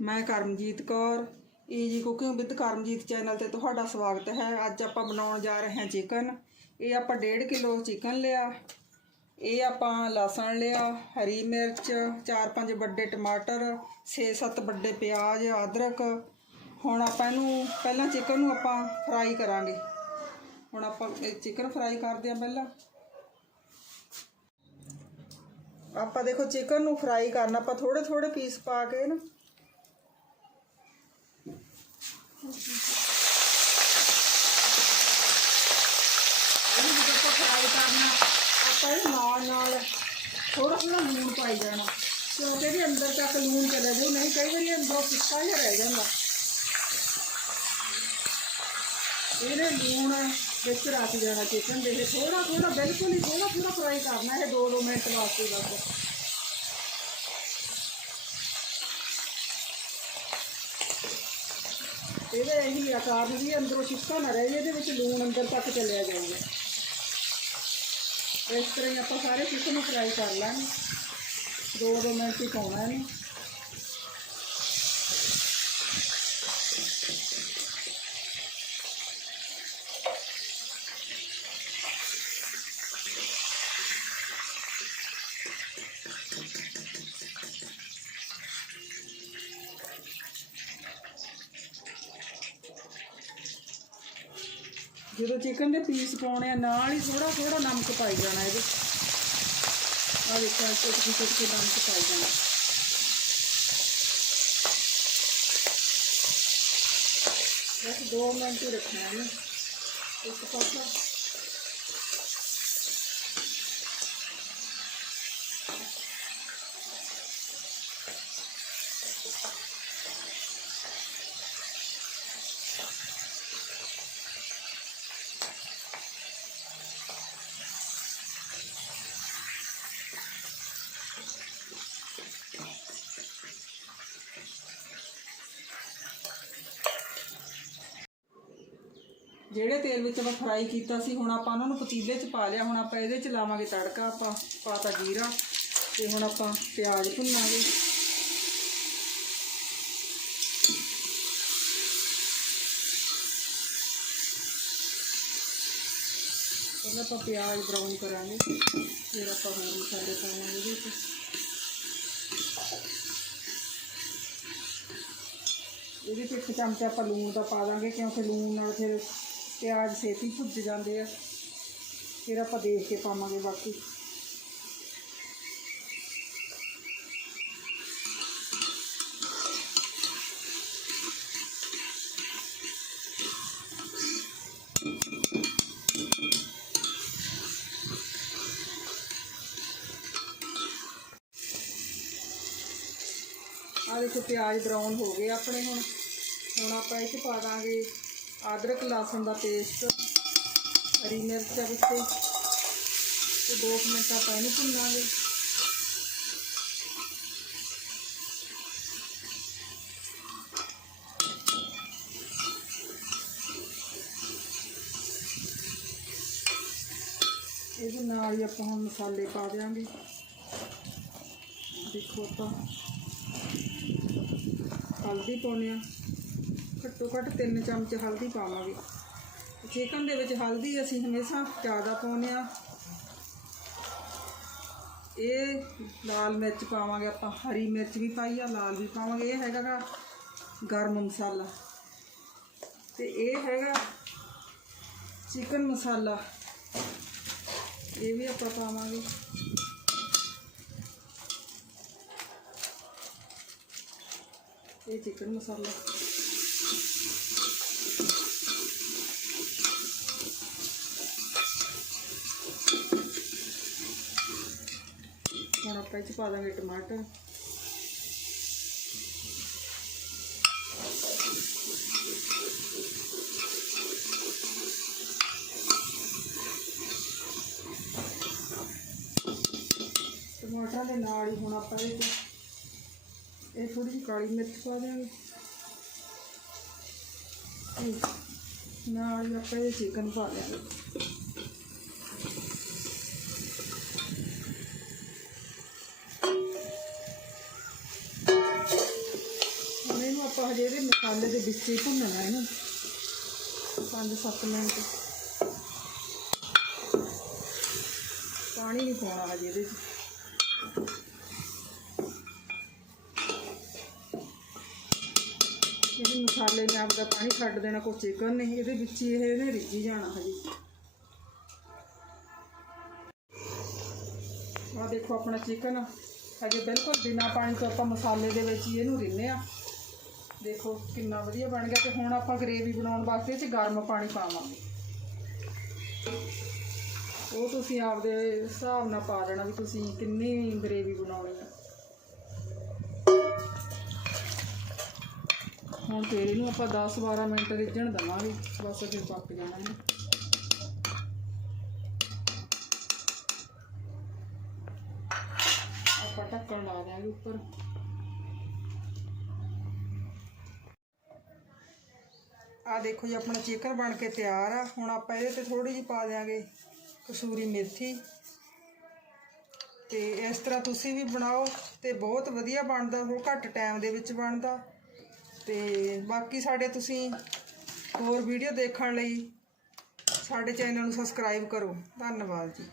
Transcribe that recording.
ਮੈਂ Karamjit Kaur. Easy cooking with Karamjit channel ਤੇ ਤੁਹਾਡਾ ਸਵਾਗਤ ਹੈ। ਅੱਜ ਆਪਾਂ ਬਣਾਉਣ ਜਾ ਰਹੇ ਹਾਂ ਚਿਕਨ। ਇਹ ਆਪਾਂ 1.5 ਕਿਲੋ ਚਿਕਨ ਲਿਆ। ਇਹ ਆਪਾਂ ਲਸਣ ਲਿਆ, ਹਰੀ ਮਿਰਚ 4-5 ਵੱਡੇ ਟਮਾਟਰ 6-7 ਵੱਡੇ ਪਿਆਜ਼, ਅਦਰਕ। ਹੁਣ ਆਪਾਂ ਇਹਨੂੰ ਪਹਿਲਾਂ ਚਿਕਨ ਨੂੰ ਆਪਾਂ ਫਰਾਈ ਕਰਾਂਗੇ। ਹੁਣ ਆਪਾਂ ਇਹ ਚਿਕਨ ਫਰਾਈ ਕਰਦੇ ਹਾਂ ਪਹਿਲਾਂ। ਆਪਾਂ ਦੇਖੋ ਚਿਕਨ ਨੂੰ ਫਰਾਈ ਕਰਨਾ, ਆਪਾਂ ਥੋੜੇ ਥੋੜੇ ਪੀਸ ਪਾ ਕੇ ਨਾ ਇਹਨੂੰ ਜਦੋਂ ਆਪਾਂ ਫਰਾਈ ਕਰਨਾ ਆਪਾਂ ਇਹ ਨਾਲ ਨਾਲ ਥੋੜਾ ਥੋੜਾ ਲੂਣ ਪਾਈ ਜਾਣਾ। ਕਿਉਂਕਿ ਵੀ ਅੰਦਰ ਤੱਕ ਲੂਣ ਚਲੇ ਜਾਊ, ਨਹੀਂ ਕਈ ਵਾਰੀ ਅੰਦਰੋਂ ਫਿੱਕਾ ਜਿਹਾ ਰਹਿ ਜਾਂਦਾ। ਇਹਨੇ ਲੂਣ ਵਿੱਚ ਰੱਖ ਜਾਣਾ ਚਿਕਨ ਦੇ ਥੋੜਾ ਥੋੜਾ ਬਿਲਕੁਲ ਹੀ ਥੋੜਾ ਥੋੜਾ ਫਰਾਈ ਕਰਨਾ ਇਹ 2-2 ਮਿੰਟ ਵਾਸਤੇ ਬਸ। ਇਹਦੇ ਇਹੀ ਆਕਾਰ ਵੀ ਅੰਦਰੋਂ ਚਿਪਕਾ ਨਾ ਰਹੇ, ਇਹਦੇ ਵਿੱਚ ਲੂਣ ਅੰਦਰ ਤੱਕ ਚੱਲਿਆ ਜਾਊਗਾ ਇਸ ਤਰ੍ਹਾਂ ਹੀ ਆਪਾਂ ਸਾਰੇ ਚਿਕਨ ਨੂੰ ਫਰਾਈ ਕਰ ਲਾਂਗੇ। ਦੋ ਦੋ ਮਿੰਟ ਹੀ ਪਾਉਣਾ ਇਹਨੂੰ। ਜਦੋਂ ਚਿਕਨ ਦੇ ਪੀਸ ਪਾਉਣੇ ਆ, ਨਾਲ ਹੀ ਥੋੜਾ ਥੋੜਾ ਨਮਕ ਪਾਈ ਜਾਣਾ ਇਹਦੇ। ਆ ਦੇਖੋ ਚਿਕਨ ਚਿਕਨ ਨਮਕ ਪਾਈ ਜਾਣਾ। ਬਸ 2 ਮਿੰਟ ਹੀ ਰੱਖਣਾ ਇਹਨੂੰ। ਇੱਕ ਪਾਸਾ। ਜਿਹੜੇ ਤੇਲ ਵਿੱਚ ਆਪਾਂ ਫਰਾਈ ਕੀਤਾ ਸੀ, ਹੁਣ ਆਪਾਂ ਉਹਨਾਂ ਨੂੰ ਪਤੀਲੇ 'ਚ ਪਾ ਲਿਆ, ਹੁਣ ਆਪਾਂ ਇਹਦੇ 'ਚ ਲਾਵਾਂਗੇ ਤੜਕਾ, ਆਪਾਂ ਪਾਤਾ ਜੀਰਾ ਤੇ ਹੁਣ ਆਪਾਂ ਪਿਆਜ਼ ਭੁੰਨਾਂਗੇ। ਪਹਿਲਾਂ ਆਪਾਂ ਪਿਆਜ਼ ਬਰਾਊਨ ਕਰਾਂਗੇ, ਫਿਰ ਆਪਾਂ ਹੋਰ ਮਸਾਲੇ ਪਾਵਾਂਗੇ ਇਹਦੇ ਵਿੱਚ ਇਹਦੇ 'ਚ ਇੱਕ ਚਮਚਾ ਆਪਾਂ ਲੂਣ ਦਾ ਪਾ ਦਾਂਗੇ, ਕਿਉਂਕਿ ਲੂਣ ਨਾਲ ਫਿਰ ਪਿਆਜ਼ ਛੇਤੀ ਭੁੱਜ ਜਾਂਦੇ ਆ। ਫਿਰ ਆਪਾਂ ਦੇਖ ਕੇ ਪਾਵਾਂਗੇ ਬਾਕੀ। ਆਹ ਦੇਖੋ, ਪਿਆਜ਼ ਬਰਾਊਨ ਹੋ ਗਏ ਆਪਣੇ ਹੁਣ। ਹੁਣ ਆਪਾਂ ਇਹ 'ਚ ਪਾ ਦਾਂਗੇ। ਅਦਰਕ, ਲਸਣ ਦਾ ਪੇਸਟ, ਹਰੀ ਮਿਰਚ ਵਿੱਚ ਤੇ 2 ਮਿੰਟ ਆਪਾਂ ਇਹਨੂੰ ਭੁੰਨਾਂਗੇ। ਇਹਦੇ ਨਾਲ ਹੀ ਆਪਾਂ ਹੁਣ ਮਸਾਲੇ ਪਾ ਦਿਆਂਗੇ। ਦੇਖੋ ਆਪਾਂ, ਹਲਦੀ ਪਾਉਂਦੇ ਆ ਘੱਟੋ ਘੱਟ 3 ਚਮਚ ਹਲਦੀ ਪਾਵਾਂਗੇ। ਚਿਕਨ ਦੇ ਵਿੱਚ ਹਲਦੀ ਅਸੀਂ ਹਮੇਸ਼ਾ ਜ਼ਿਆਦਾ ਪਾਉਂਦੇ ਆ ਇਹ ਲਾਲ ਮਿਰਚ ਪਾਵਾਂਗੇ ਆਪਾਂ, ਹਰੀ ਮਿਰਚ ਵੀ ਪਾਈ ਆ, ਲਾਲ ਵੀ ਪਾਵਾਂਗੇ। ਇਹ ਹੈਗਾ ਗਾ ਗਰਮ ਮਸਾਲਾ। ਤੇ ਇਹ ਹੈਗਾ ਚਿਕਨ ਮਸਾਲਾ। ਇਹ ਵੀ ਆਪਾਂ ਪਾਵਾਂਗੇ। ਇਹ ਚਿਕਨ ਮਸਾਲਾ। ਹੁਣ ਆਪਾਂ ਇਹ 'ਚ ਪਾ ਦਾਂਗੇ ਟਮਾਟਰ। ਟਮਾਟਰਾਂ ਦੇ ਨਾਲ ਹੀ ਹੁਣ ਆਪਾਂ ਇਹ ਇਹ ਥੋੜੀ ਜਿਹੀ ਕਾਲੀ ਮਿਰਚ ਪਾ ਦਿਆਂਗੇ। ਨਾਲ ਹੀ ਆਪਾਂ ਇਹ ਚਿਕਨ ਪਾ ਦਿਆਂਗੇ ਆਪਾਂ ਹਜੇ ਇਹਦੇ ਮਸਾਲੇ ਦੇ ਵਿੱਚ ਹੀ ਭੁੰਨਣਾ ਨਾ। 5-7 ਮਿੰਟ। ਪਾਣੀ ਨਹੀਂ ਪਾਉਣਾ ਹਜੇ ਇਹਦੇ 'ਚ। ਇਹਦੇ ਮਸਾਲੇ ਨੇ ਆਪਦਾ ਪਾਣੀ ਛੱਡ ਦੇਣਾ, ਕੋਈ ਚਿਕਨ ਨੇ ਇਹਦੇ ਵਿੱਚ ਹੀ ਇਹ ਇਹਨੇ ਰਿੱਝੀ ਜਾਣਾ ਹਜੇ। ਆ ਦੇਖੋ ਆਪਣਾ ਚਿਕਨ ਹਜੇ ਬਿਲਕੁਲ ਬਿਨਾ ਪਾਣੀ ਤੋਂ ਆਪਾਂ ਮਸਾਲੇ ਦੇ ਵਿੱਚ ਹੀ ਇਹਨੂੰ ਰਿੰਨੇ ਆ। ਦੇਖੋ ਕਿੰਨਾ ਵਧੀਆ ਬਣ ਗਿਆ ਤੇ ਹੁਣ ਆਪਾਂ ਗਰੇਵੀ ਬਣਾਉਣ ਵਾਸਤੇ ਇਹ 'ਚ ਗਰਮ ਪਾਣੀ ਪਾਵਾਂਗੇ। ਉਹ ਤੁਸੀਂ ਆਪਦੇ ਹਿਸਾਬ ਨਾਲ ਪਾ ਲੈਣਾ ਵੀ ਤੁਸੀਂ ਕਿੰਨੀ ਗਰੇਵੀ ਬਣਾਉਣੀ ਆ। ਹੁਣ ਫੇਰ ਨੂੰ ਆਪਾਂ 10-12 ਮਿੰਟ ਰਿੱਝਣ ਦਵਾਂਗੇ। ਬਸ ਫਿਰ ਪੱਕ ਜਾਣਾ ਇਹਨੇ ਆਪਾਂ ਢੱਕਣ ਲਾ ਦਿਆਂਗੇ ਉੱਪਰ। ਆ ਦੇਖੋ ਜੀ, ਆਪਣਾ ਚਿਕਨ ਬਣ ਕੇ ਤਿਆਰ ਆ। ਹੁਣ ਆਪਾਂ ਇਹਦੇ ਤੇ ਥੋੜੀ ਜਿਹੀ ਪਾ ਦਿਆਂਗੇ ਕਸੂਰੀ ਮੇਥੀ। ਤੇ ਇਸ ਤਰ੍ਹਾਂ ਤੁਸੀਂ ਵੀ ਬਣਾਓ ਤੇ ਬਹੁਤ ਵਧੀਆ ਬਣਦਾ, ਉਹ ਘੱਟ ਟਾਈਮ ਦੇ ਵਿੱਚ ਬਣਦਾ। ਤੇ ਬਾਕੀ ਸਾਡੇ ਤੁਸੀਂ ਹੋਰ ਵੀਡੀਓ ਦੇਖਣ ਲਈ ਸਾਡੇ ਚੈਨਲ ਨੂੰ ਸਬਸਕ੍ਰਾਈਬ ਕਰੋ। ਧੰਨਵਾਦ ਜੀ।